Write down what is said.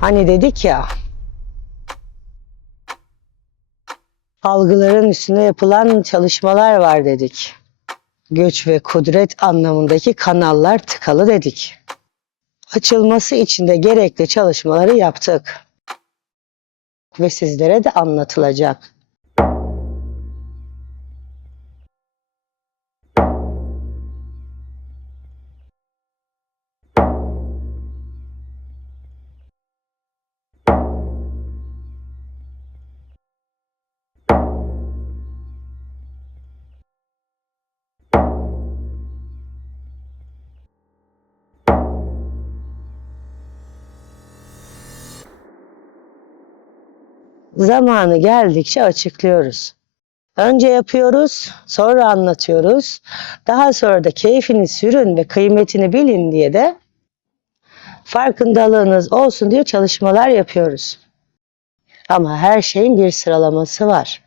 Hani dedik ya algıların üstüne yapılan çalışmalar var dedik. Güç ve kudret anlamındaki kanallar tıkalı dedik. Açılması için de gerekli çalışmaları yaptık. Ve sizlere de anlatılacak. Zamanı geldikçe açıklıyoruz. Önce yapıyoruz, sonra anlatıyoruz. Daha sonra da keyfini sürün ve kıymetini bilin diye de farkındalığınız olsun diye çalışmalar yapıyoruz. Ama her şeyin bir sıralaması var.